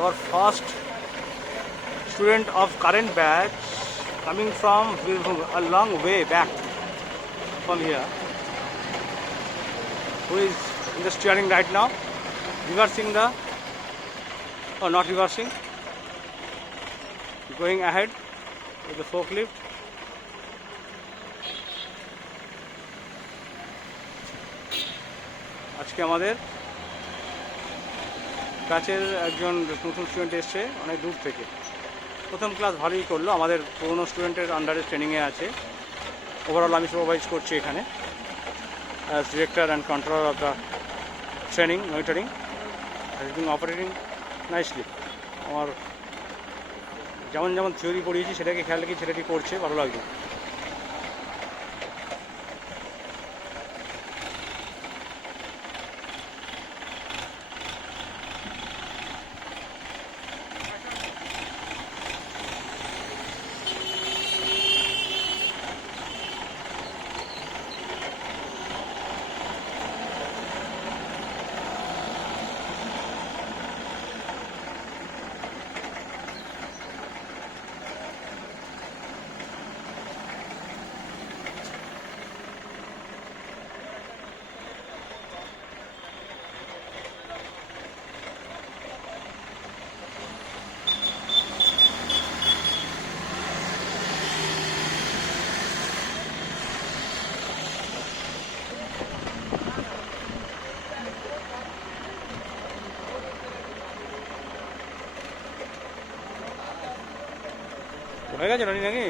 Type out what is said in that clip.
our first student of current batch coming from a long way back from here, who is in the steering right now, reversing the, or not reversing, going ahead with the forklift. আজকে আমাদের ব্যাচের একজন নতুন স্টুডেন্ট এসছে অনেক দূর থেকে। প্রথম ক্লাস ভালোই করলো, আমাদের পুরনো স্টুডেন্টের আন্ডারে ট্রেনিংয়ে আছে। ওভারঅল আমি সুপারভাইজ করছি এখানে as director and controller of the training monitoring, has been operating nicely. আমার যেমন যেমন থিওরি পড়িয়েছি সেটাকে খেয়াল রেখে ছেলেটি করছে, ভালো লাগছে। হয়ে গেছে রানি নাকি?